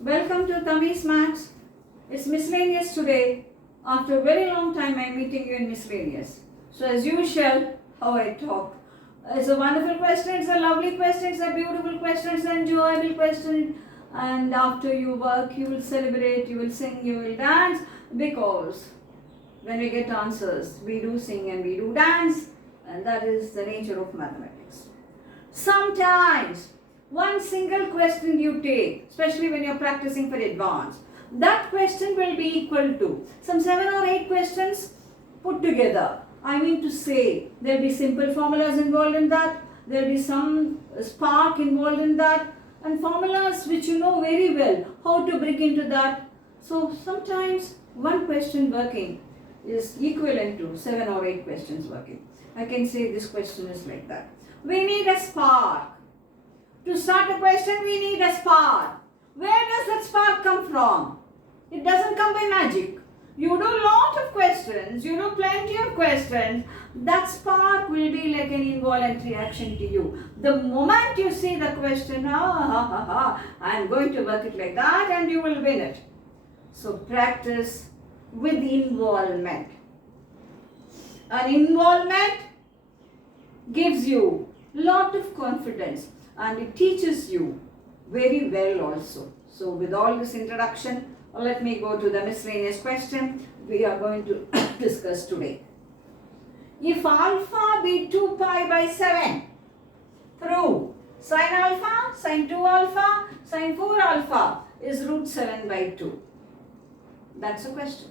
Welcome to Tammy's Maths. It's Miscellaneous today. After a very long time, I'm meeting you in Miscellaneous. So as usual, how I talk. It's a wonderful question, it's a lovely question, it's a beautiful question, it's an enjoyable question. And after you work, you will celebrate, you will sing, you will dance. Because when we get answers, we do sing and we do dance. And that is the nature of mathematics. Sometimes one single question you take, especially when you're practicing for advanced, that question will be equal to some 7 or 8 questions put together. I mean to say, there'll be simple formulas involved in that, there'll be some spark involved in that, and formulas which you know very well how to break into that. So sometimes one question working is equivalent to 7 or 8 questions working. I can say this question is like that. We need a spark. To start a question, we need a spark. Where does that spark come from? It doesn't come by magic. You do a lot of questions, you do plenty of questions. That spark will be like an involuntary action to you. The moment you see the question, I'm going to work it like that, and you will win it. So practice with involvement. An involvement gives you lot of confidence and it teaches you very well also. So with all this introduction, let me go to the miscellaneous question we are going to discuss today. If alpha be 2 pi by 7, prove sin alpha, sin 2 alpha, sin 4 alpha is root 7 by 2. That's a question.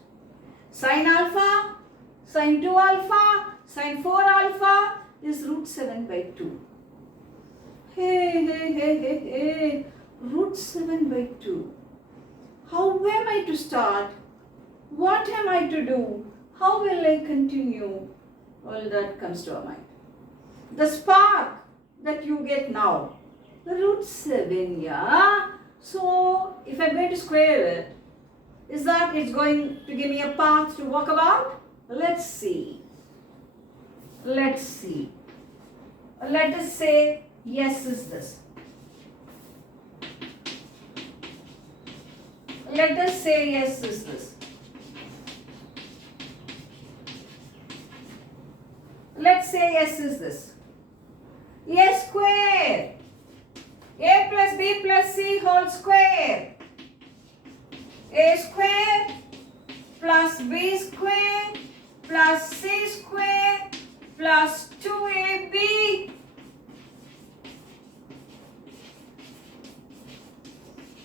Sin alpha, sin 2 alpha, sin 4 alpha is root 7 by 2. Hey, root 7 by 2. How am I to start? What am I to do? How will I continue? All that comes to our mind. The spark that you get now, the root 7, yeah? So, if I'm going to square it, is that it's going to give me a path to walk about? Let's see. Let us say yes is this. Let us say yes is this. Let's say yes is this. A square. A plus B plus C whole square. A square plus B square plus C square plus 2AB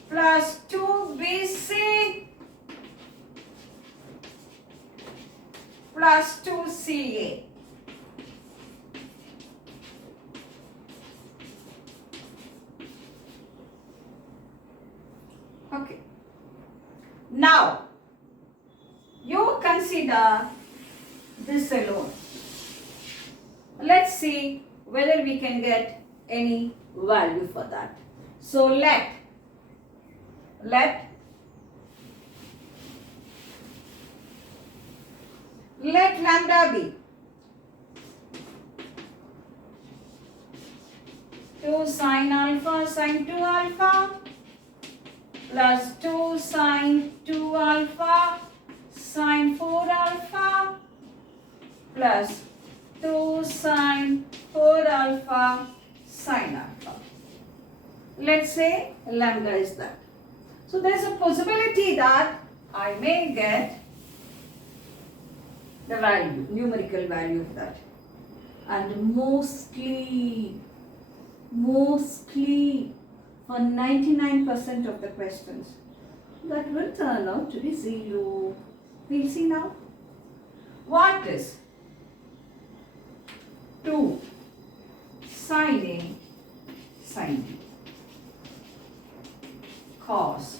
plus 2BC plus 2CA. Okay. Now, you consider this alone. Let's see whether we can get any value for that. So let lambda be 2 sin alpha sin 2 alpha plus 2 sin 2 alpha sin 4 alpha plus 2 sin 4 alpha sin alpha. Let's say lambda is that. So there is a possibility that I may get the value, numerical value of that. And mostly for 99% of the questions, that will turn out to be 0. We'll see now. What is 2 sin A sin B cos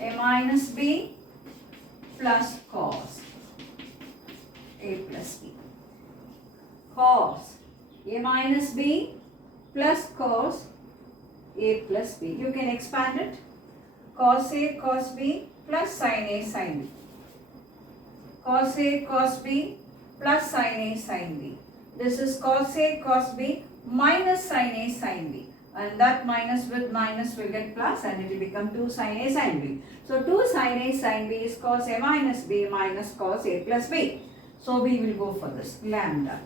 A minus B plus cos A plus B. Cos A minus B plus cos A plus B. You can expand it. Cos A cos B plus sin A sin B. Cos A cos B plus sin A sin B. This is cos A cos B minus sin A sin B. and that minus with minus will get plus and it will become 2 sin A sin B. So 2 sin A sin B is cos A minus B minus cos A plus B. So we will go for this lambda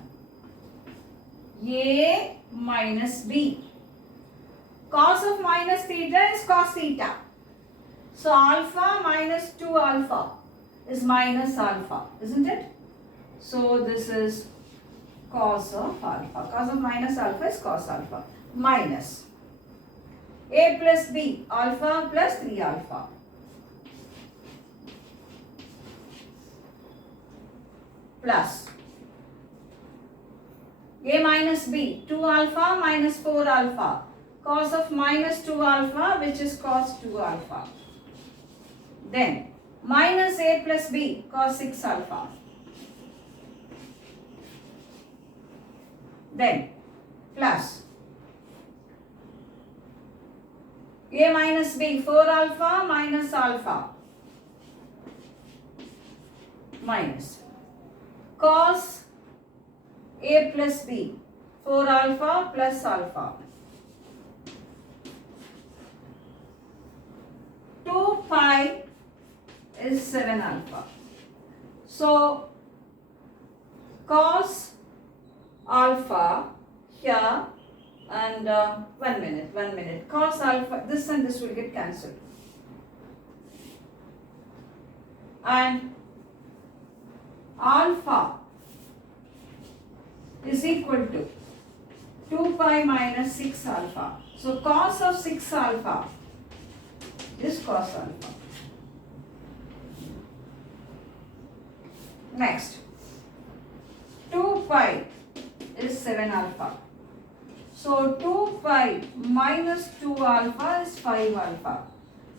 A minus B. Cos of minus theta is cos theta. So alpha minus 2 alpha is minus alpha, isn't it? So this is cos of alpha. Cos of minus alpha is cos alpha. Minus A plus B, alpha plus 3 alpha. Plus A minus B, 2 alpha minus 4 alpha. Cos of minus 2 alpha, which is cos 2 alpha. Then minus A plus B, cos 6 alpha. Then plus A minus B, 4 alpha minus alpha. Minus cos A plus B, 4 alpha plus alpha. 2 pi is 7 alpha. So cos alpha here and 1 minute. Cos alpha, this and this will get cancelled. And alpha is equal to 2 pi minus 6 alpha. So cos of 6 alpha is cos alpha. Next, 2 pi is 7 alpha. So 2 pi minus 2 alpha is 5 alpha.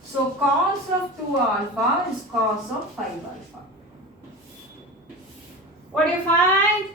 So cos of 2 alpha is cos of 5 alpha. What do you find?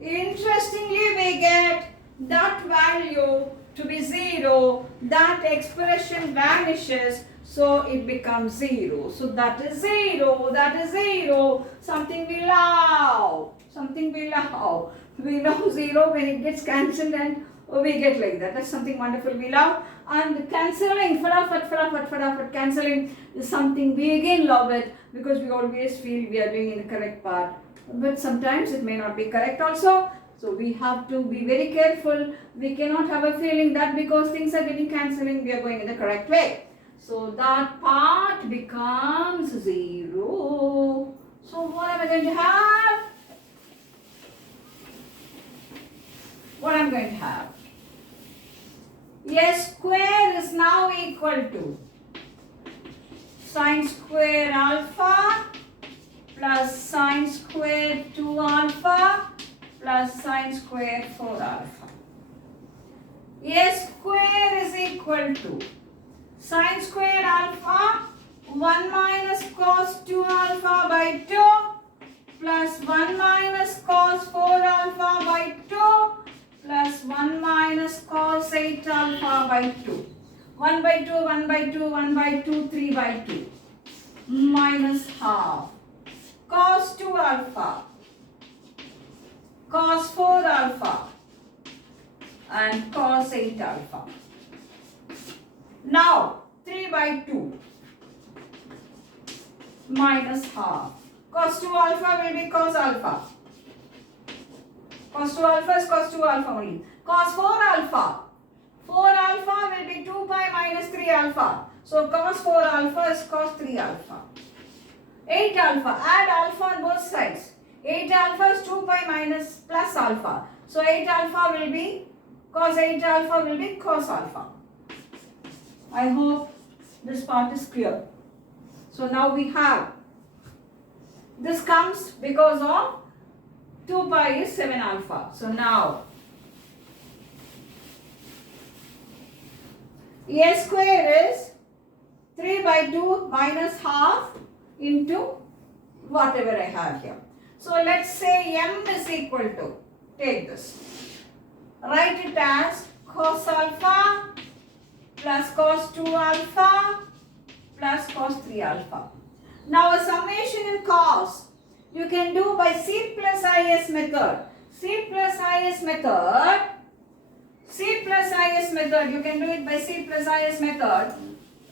Interestingly, we get that value to be 0, that expression vanishes, so it becomes 0. So that is 0, that is 0, something we love, something we love. We know 0 when it gets cancelled and we get like that. That's something wonderful we love. And cancelling, fadafat, cancelling is something we again love it because we always feel we are doing in the correct part. But sometimes it may not be correct also. So we have to be very careful. We cannot have a feeling that because things are getting cancelling, we are going in the correct way. So that part becomes 0. So what am I going to have? What I'm going to have? A square is now equal to sine square alpha plus sine square 2 alpha plus sine square 4 alpha. A square is equal to sine square alpha 1 minus cos 2 alpha by 2 plus 1 minus cos 4 alpha by 2 plus 1 minus cos 8 alpha by 2. 1 by 2, 1 by 2, 1 by 2, 3 by 2 minus half cos 2 alpha, cos 4 alpha and cos 8 alpha. Now 3 by 2 minus half. Cos 2 alpha will be cos alpha. Cos 2 alpha is cos 2 alpha only. Cos 4 alpha. 4 alpha will be 2 pi minus 3 alpha. So cos 4 alpha is cos 3 alpha. 8 alpha. Add alpha on both sides. 8 alpha is 2 pi minus plus alpha. So 8 alpha will be cos 8 alpha will be cos alpha. I hope this part is clear. So now we have, this comes because of 2 pi is 7 alpha. So now A square is 3 by 2 minus half into whatever I have here. So let's say m is equal to, take this, write it as cos alpha plus cos 2 alpha plus cos 3 alpha. Now a summation in cos you can do by C plus IS method. C plus IS method, C plus IS method, you can do it by C plus IS method.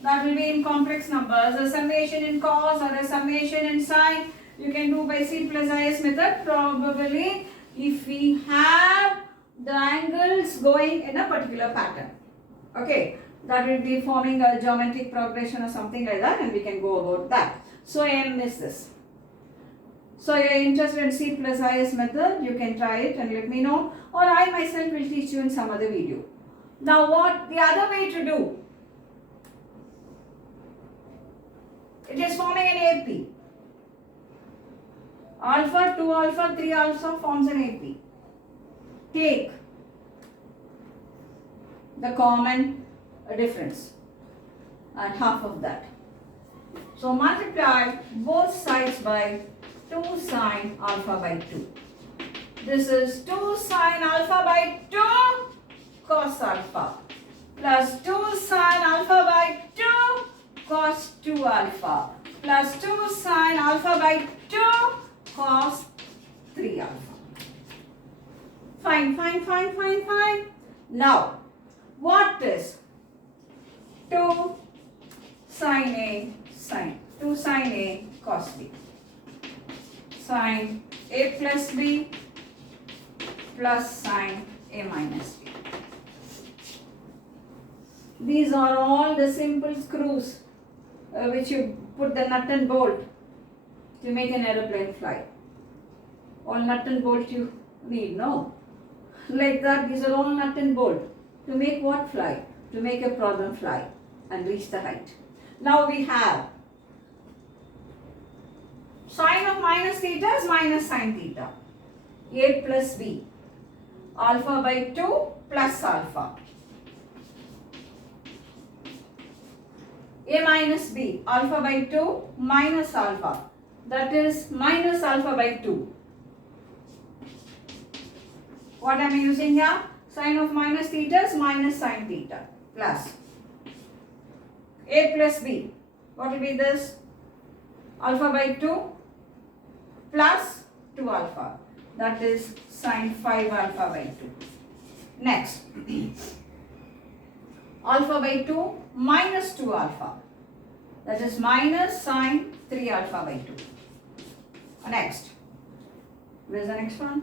That will be in complex numbers. A summation in cos or a summation in sine, you can do by C plus IS method. Probably if we have the angles going in a particular pattern. Okay, that will be forming a geometric progression or something like that, and we can go about that. So M is this. So you are interested in C plus IS method, you can try it and let me know, or I myself will teach you in some other video. Now what the other way to do? It is forming an AP. Alpha, 2 alpha, 3 alpha forms an AP. Take the common difference and half of that. So multiply both sides by 2 sine alpha by 2. This is 2 sine alpha by 2 cos alpha plus 2 sine alpha by 2 cos 2 alpha plus 2 sine alpha by 2 cos 3 alpha. Fine, fine, fine, fine, fine. Now, what is 2 sine A sine 2 sine A cos B? Sine A plus B plus sine A minus B. These are all the simple screws which you put the nut and bolt to make an aeroplane fly. All nut and bolt you need, no? Like that, these are all nut and bolt. To make what fly? To make a problem fly and reach the height. Now we have sine of minus theta is minus sine theta. A plus B. Alpha by 2 plus alpha. A minus B. Alpha by 2 minus alpha. That is minus alpha by 2. What am I using here? Sine of minus theta is minus sine theta plus A plus B. What will be this? Alpha by 2 plus 2 alpha. That is sine 5 alpha by 2. Next, alpha by 2 minus 2 alpha. That is minus sine 3 alpha by 2. Next, where is the next one?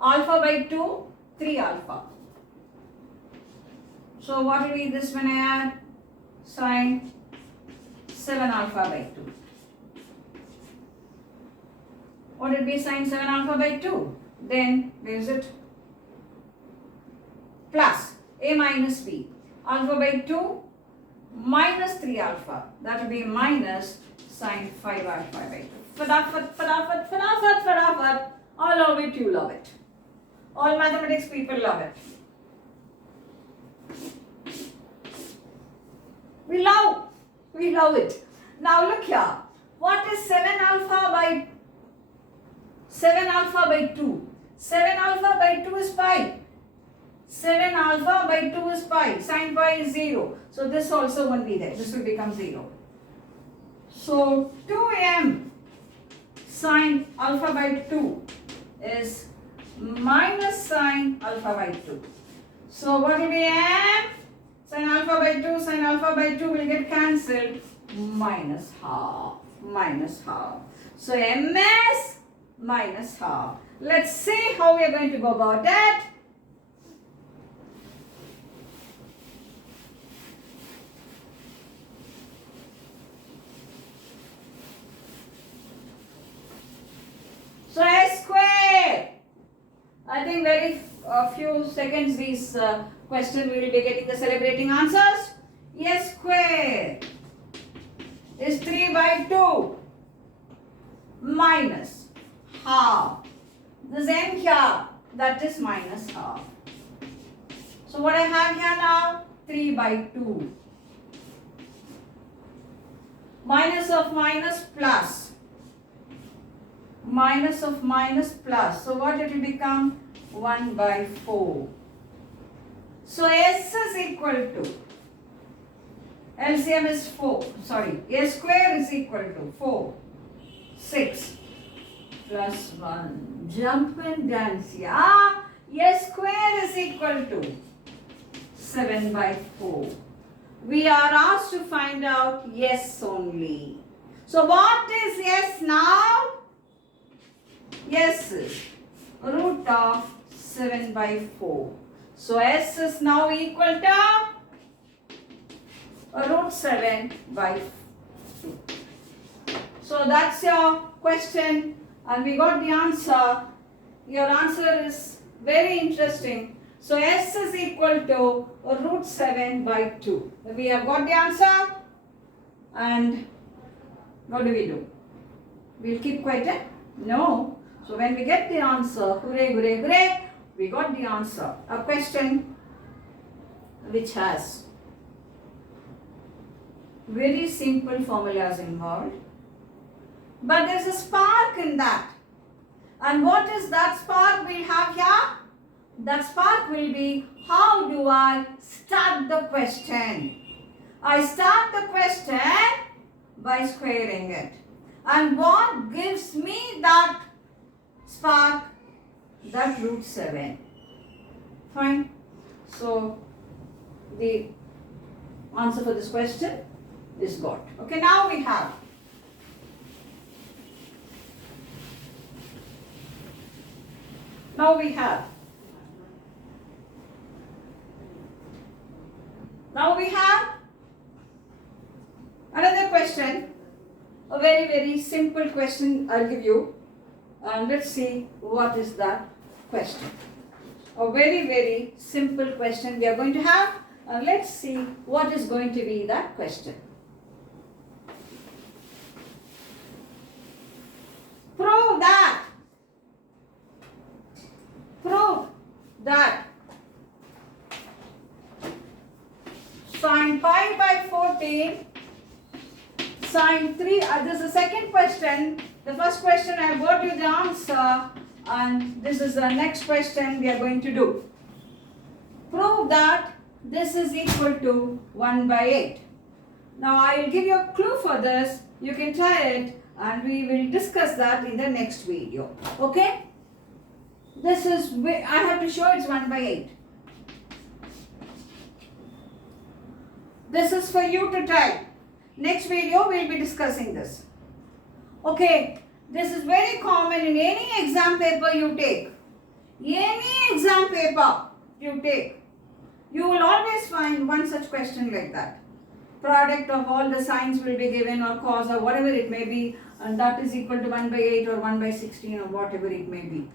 Alpha by 2, 3 alpha. So what will be this when I add? Sine 7 alpha by 2. What will be sine 7 alpha by 2? Then, where is it? Plus A minus B. Alpha by 2 minus 3 alpha. That will be minus sine 5 alpha by 2. Fadafat, fadafat, fadafat, fadafat. I love it, you love it. All mathematics people love it. We love it. Now look here. What is 7 alpha by 2? 7 alpha by 2 is pi. 7 alpha by 2 is pi. Sin pi is 0. So this also won't be there. This will become 0. So 2m sin alpha by 2 is minus sin alpha by 2. So what will be m? Sin alpha by 2 will get cancelled. Minus half. So ms minus half. Let's see how we are going to go about that. So s square. I think very few seconds these questions we will be getting the celebrating answers. S square is 3 by 2 minus half. This m here, that is minus half. So what I have here now? 3 by 2. Minus of minus plus. Minus of minus plus. So what it will become? 1 by 4. So s is equal to, LCM is 4, sorry, s square is equal to 4, 6 plus 1. Jump and dance, yeah. S square is equal to 7 by 4. We are asked to find out yes only. So what is yes now? Yes is root of 7 by 4. So s is now equal to root 7 by 2. So that's your question and we got the answer. Your answer is very interesting. So s is equal to root 7 by 2. We have got the answer and what do? We'll keep quiet? No. So when we get the answer, hooray, hooray, hooray, we got the answer. A question which has very simple formulas involved, but there's a spark in that. And what is that spark we'll have here? That spark will be, how do I start the question? I start the question by squaring it. And what gives me that spark? That root 7. Fine. So, the answer for this question is got. Okay, now we have another question, a very, very simple question I'll give you, and let's see what is that question. A very, very simple question we are going to have, and let's see what is going to be that question. Prove that sine pi by 14 sine 3, this is the second question. The first question I have got you the answer and this is the next question we are going to do. Prove that this is equal to 1 by 8. Now I will give you a clue for this. You can try it and we will discuss that in the next video. Okay? This is, I have to show it's 1 by 8. This is for you to try. Next video we will be discussing this. Okay, this is very common in any exam paper you take. Any exam paper you take, you will always find one such question like that. Product of all the signs will be given or cos or whatever it may be, and that is equal to 1 by 8 or 1 by 16 or whatever it may be.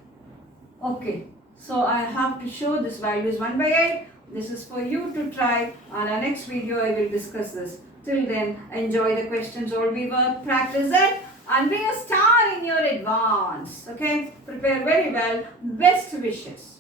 Okay, so I have to show this value is 1 by 8. This is for you to try, and our next video I will discuss this. Till then, enjoy the questions, all we work, practice it, and be a star in your advance. Okay, prepare very well. Best wishes.